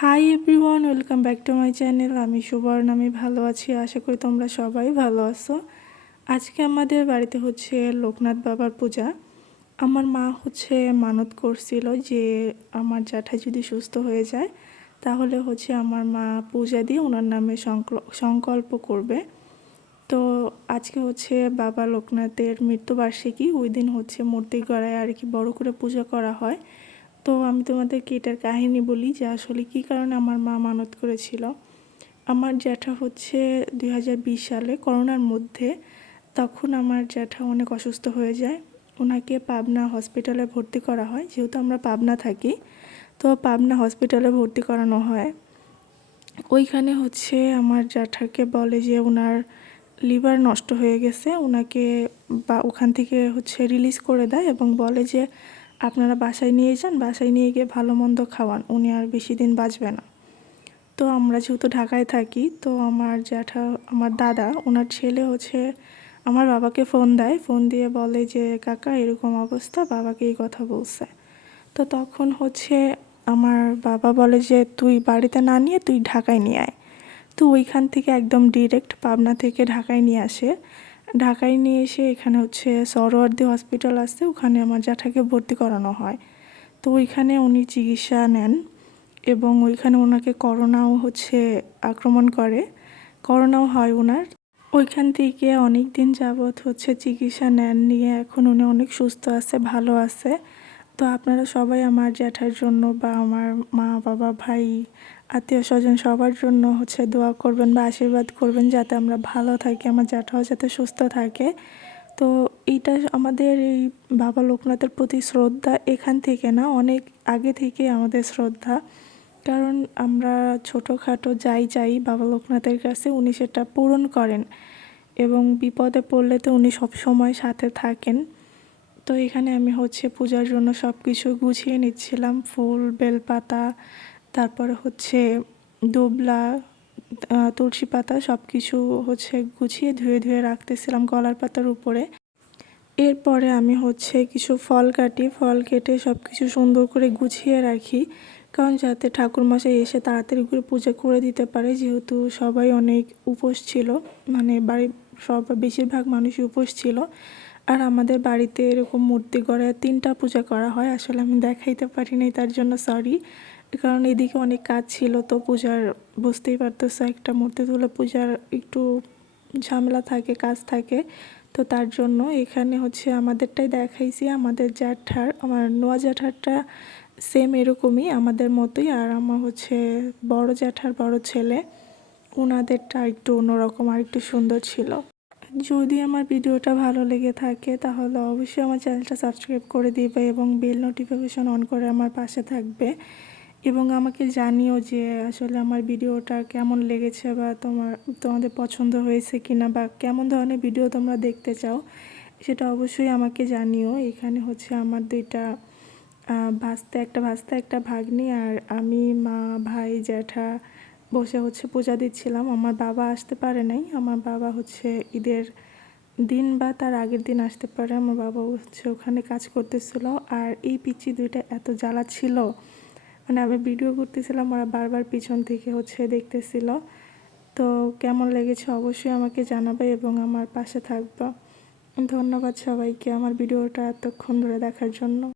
Hi everyone welcome back to my channel আমি সুবর্ণ, আমি ভালো আছি। আশা করি তোমরা সবাই ভালো আছো। আজকে আমাদের বাড়িতে হচ্ছে লোকনাথ বাবার পূজা। আমার মা হচ্ছে মানত করছিল যে আমার জ্যাঠা যদি সুস্থ হয়ে যায়, তাহলে হচ্ছে আমার মা পূজা দিয়ে ওনার নামে সংকল- সংকল্প করবে। তো আজকে হচ্ছে বাবা লোকনাথের মৃত্যুবার্ষিকী। ওই দিন হচ্ছে মূর্তি গড়ায় আর কি বড় করে পূজা করা হয়। তো আমি তোমাদেরকে এটার কাহিনী বলি যে আসলে কী কারণে আমার মা মানত করেছিল। আমার জ্যাঠা হচ্ছে দু হাজার বিশ সালে করোনার মধ্যে তখন আমার জ্যাঠা অনেক অসুস্থ হয়ে যায়। ওনাকে পাবনা হসপিটালে ভর্তি করা হয়। যেহেতু আমরা পাবনা থাকি, তো পাবনা হসপিটালে ভর্তি করানো হয়। ওইখানে হচ্ছে আমার জ্যাঠাকে বলে যে ওনার লিভার নষ্ট হয়ে গেছে। ওনাকে বা ওখান থেকে হচ্ছে রিলিজ করে দেয় এবং বলে যে আপনারা বাসায় নিয়ে যান, বাসায় নিয়ে গিয়ে ভালো মন্দ খাওয়ান, উনি আর বেশি দিন বাঁচবে না। তো আমরা যেহেতু ঢাকায় থাকি, তো আমার জ্যাঠা, আমার দাদা ওনার ছেলে হচ্ছে, আমার বাবাকে ফোন দেয় ফোন দিয়ে বলে যে, কাকা, এরকম অবস্থা, বাবাকে এই কথা বলছে। তো তখন হচ্ছে আমার বাবা বলে যে, তুই বাড়িতে না নিয়ে, তুই ঢাকায় নিয়ে আয়। তো ওইখান থেকে একদম ডিরেক্ট পাবনা থেকে ঢাকায় নিয়ে আসে। ঢাকায় নিয়ে এসে এখানে হচ্ছে সরোয়ার্দি হসপিটাল আছে, ওখানে আমার জ্যাঠাকে ভর্তি করানো হয়। তো ওইখানে উনি চিকিৎসা নেন এবং ওইখানে ওনাকে করোনাও হচ্ছে আক্রমণ করে। করোনাও হয় ওনার। ওইখান থেকে অনেক দিন যাবৎ হচ্ছে চিকিৎসা নেন নিয়ে এখন উনি অনেক সুস্থ আছে, ভালো আছে। তো আপনারা সবাই আমার জ্যাঠার জন্য বা আমার মা, বাবা, ভাই, আত্মীয় স্বজন সবার জন্য হচ্ছে দোয়া করবেন বা আশীর্বাদ করবেন যাতে আমরা ভালো থাকি, আমার জ্যাঠাও যাতে সুস্থ থাকে। তো এইটা আমাদের এই বাবা লোকনাথের প্রতি শ্রদ্ধা এখান থেকে না, অনেক আগে থেকে আমাদের শ্রদ্ধা। কারণ আমরা ছোটোখাটো যাই যাই বাবা লোকনাথের কাছে উনি সেটা পূরণ করেন এবং বিপদে পড়লে তো উনি সবসময় সাথে থাকেন। তো এখানে আমি হচ্ছে পূজার জন্য সব কিছু গুছিয়ে নিচ্ছিলাম। ফুল, বেলপাতা, তারপরে হচ্ছে দোবলা তুলসী পাতা সব কিছু হচ্ছে গুছিয়ে ধুয়ে ধুয়ে রাখতেছিলাম কলার পাতার উপরে। এরপরে আমি হচ্ছে কিছু ফল কাটি, ফল কেটে সব কিছু সুন্দর করে গুছিয়ে রাখি। কারণ যাতে ঠাকুরমশাই এসে তাড়াতাড়ি করে পূজা করে দিতে পারে, যেহেতু সবাই অনেক উপোস ছিল মানে বাড়ির সব, বেশিরভাগ মানুষই উপোস ছিল। আর আমাদের বাড়িতে এরকম মূর্তি গড়ে তিনটা পূজা করা হয়, আসলে আমি দেখাইতে পারি নাই তার জন্য সরি কারণ এদিকে অনেক কাজ ছিল, তো পূজার, বুঝতেই পারতেছো, একটা মূর্তি তুলে পূজার একটু ঝামেলা থাকে, কাজ থাকে, তো তার জন্য এখানে হচ্ছে আমাদেরটাই দেখাইছি, আমাদের জ্যাঠার, আমার নোয়া জ্যাঠারটা সেম এরকমই, আমাদের মতোই, আর আমার হচ্ছে বড় জ্যাঠার বড় ছেলে ওনাদেরটা একটু অন্যরকম আর একটু সুন্দর ছিল। যদি আমার ভিডিওটা ভালো লেগে থাকে, তাহলে অবশ্যই আমার চ্যানেলটা সাবস্ক্রাইব করে দিবে এবং বেল নোটিফিকেশন অন করে আমার পাশে থাকবে। এবং আমাকে জানিও যে আসলে আমার ভিডিওটা কেমন লেগেছে বা তোমার, তোমাদের পছন্দ হয়েছে কিনা বা কেমন ধরনের ভিডিও তোমরা দেখতে চাও, সেটা অবশ্যই আমাকে জানিও। এখানে হচ্ছে আমার দুইটা ভাস্তে, একটা ভাস্তে, একটা ভাগ্নি, আর আমি মা, ভাই, জ্যাঠা বসে হচ্ছে পূজা দিচ্ছিলাম। আমার বাবা আসতে পারে নাই। আমার বাবা হচ্ছে ঈদের দিন বা তার আগের দিন আসতে পারে। আমার বাবা হচ্ছে ওখানে কাজ করতেছিল। আর এই পিচি দুইটা এত জ্বালা ছিল। মানে আমি ভিডিও করতেছিলাম, ওরা বারবার পিছন থেকে হচ্ছে দেখতেছিল। তো কেমন লেগেছে অবশ্যই আমাকে জানাবে এবং আমার পাশে থাকবে। ধন্যবাদ সবাইকে আমার ভিডিওটা এতক্ষণ ধরে দেখার জন্য।